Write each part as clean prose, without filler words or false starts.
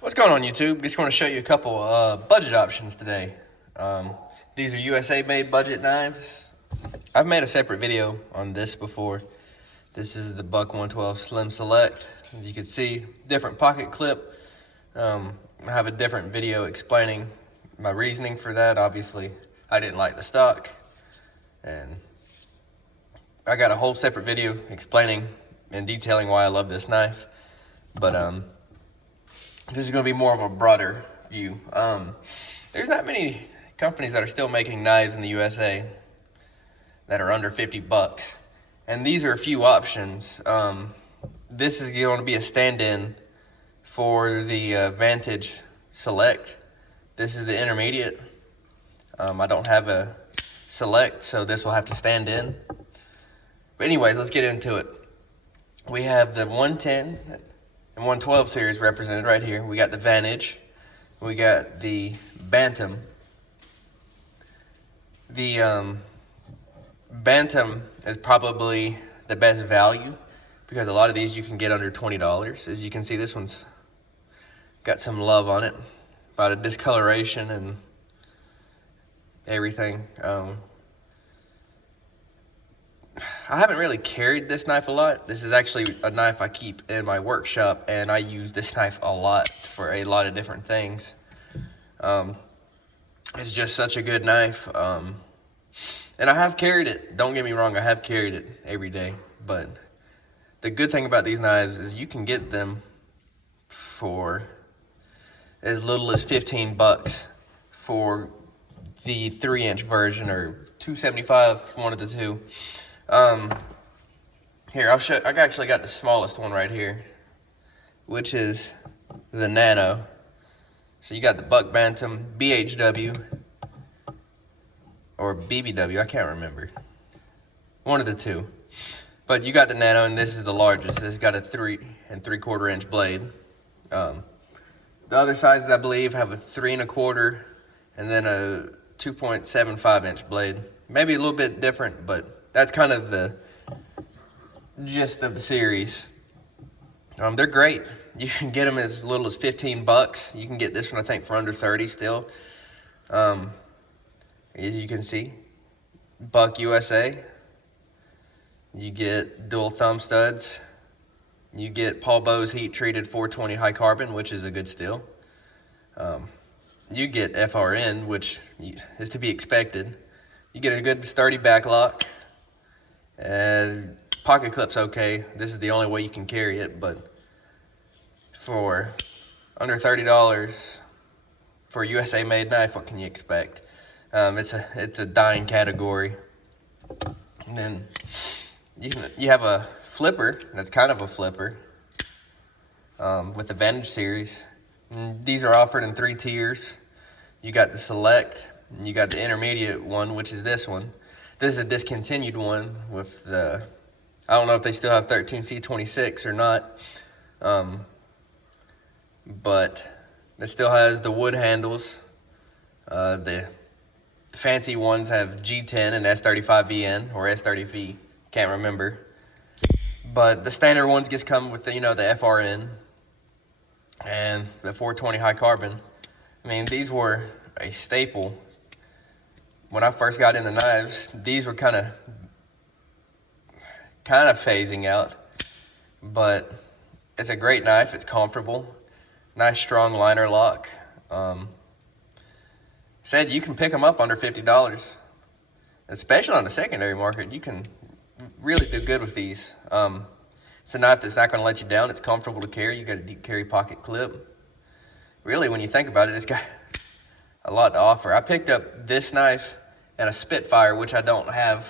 What's going on, YouTube? Just want to show you a couple budget options today. These are USA made budget knives. I've made a separate video on this before. This is the Buck 112 Slim Select. As you can see, different pocket clip. I have a different video explaining my reasoning for that. Obviously, I didn't like the stock, and I got a whole separate video explaining and detailing why I love this knife. But this is going to be more of a broader view. There's not many companies that are still making knives in the USA that are under 50 bucks. And these are a few options. This is going to be a stand-in for the Vantage Select. This is the intermediate. I don't have a Select, so this will have to stand in. But anyways, let's get into it. We have the 110 and 112 series represented right here. We got the Vantage. We got the Bantam. The Bantam is probably the best value because a lot of these you can get under $20. As you can see, this one's got some love on it, about a discoloration and everything. I haven't really carried this knife a lot. This is actually a knife I keep in my workshop, and I use this knife a lot for a lot of different things. It's just such a good knife. And I have carried it. Don't get me wrong, I have carried it every day. But the good thing about these knives is you can get them for as little as 15 bucks for the 3-inch version, or $2.75, one of the two. Here, I'll show. I actually got the smallest one right here, which is the Nano. So you got the Buck Bantam BHW or BBW, I can't remember. One of the two. But you got the Nano, and this is the largest. This has got a 3 3/4 inch blade. The other sizes, I believe, have a 3 1/4 and then a 2.75 inch blade. Maybe a little bit different, but that's kind of the gist of the series. They're great. You can get them as little as 15 bucks. You can get this one, I think, for under 30 still. As you can see, Buck USA. You get dual thumb studs. You get Paul Bowes heat treated 420 high carbon, which is a good steel. You get FRN, which is to be expected. You get a good sturdy back lock. And pocket clip's okay. This is the only way you can carry it, but for under $30 for a USA made knife, what can you expect? It's a dying category. And then you have a flipper that's kind of a flipper with the Vantage series. And these are offered in 3 tiers. You got the Select, and you got the intermediate one, which is this one. This is a discontinued one with the, I don't know if they still have 13C26 or not, but it still has the wood handles. The fancy ones have G10 and S35VN or S30V, can't remember. But the standard ones just come with the, the FRN and the 420 high carbon. I mean, these were a staple. When I first got into knives, these were kind of phasing out, but it's a great knife. It's comfortable, nice strong liner lock. Said you can pick them up under $50, especially on the secondary market. You can really do good with these. It's a knife that's not going to let you down. It's comfortable to carry. You got a deep carry pocket clip. Really, when you think about it, it's got a lot to offer. I picked up this knife and a Spitfire, which I don't have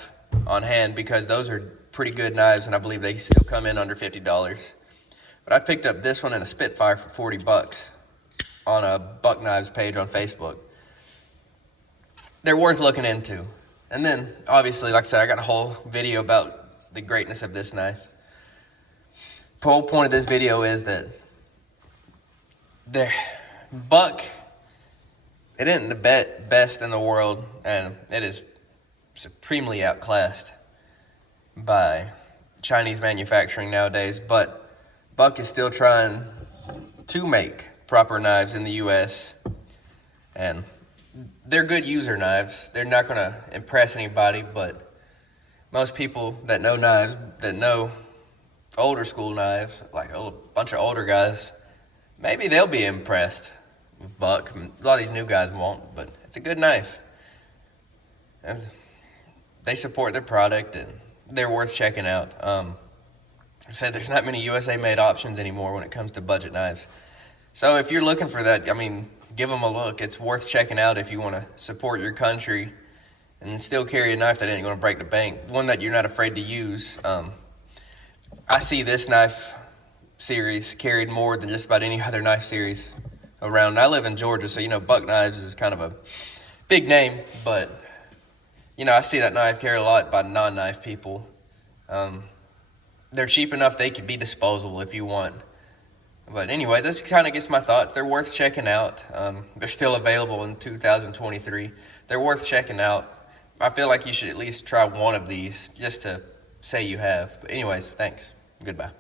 on hand because those are pretty good knives, and I believe they still come in under $50. But I picked up this one and a Spitfire for 40 bucks on a Buck Knives page on Facebook. They're worth looking into. And then, obviously, like I said, I got a whole video about the greatness of this knife. The whole point of this video is that the Buck, it isn't the best in the world, and it is supremely outclassed by Chinese manufacturing nowadays, but Buck is still trying to make proper knives in the U.S. and they're good user knives. They're not going to impress anybody, but most people that know knives, that know older school knives, like a bunch of older guys, maybe they'll be impressed with Buck. A lot of these new guys won't, but it's a good knife. And they support their product, and they're worth checking out. I said there's not many USA-made options anymore when it comes to budget knives. So if you're looking for that, I mean, give them a look. It's worth checking out if you want to support your country and still carry a knife that ain't going to break the bank, one that you're not afraid to use. I see this knife series carried more than just about any other knife series around. I live in Georgia, so, you know, Buck Knives is kind of a big name, but, you know, I see that knife carried a lot by non-knife people. They're cheap enough they could be disposable if you want. But anyway, this kind of gets my thoughts. They're worth checking out. They're still available in 2023. They're worth checking out. I feel like you should at least try one of these just to say you have. But anyways, thanks. Goodbye.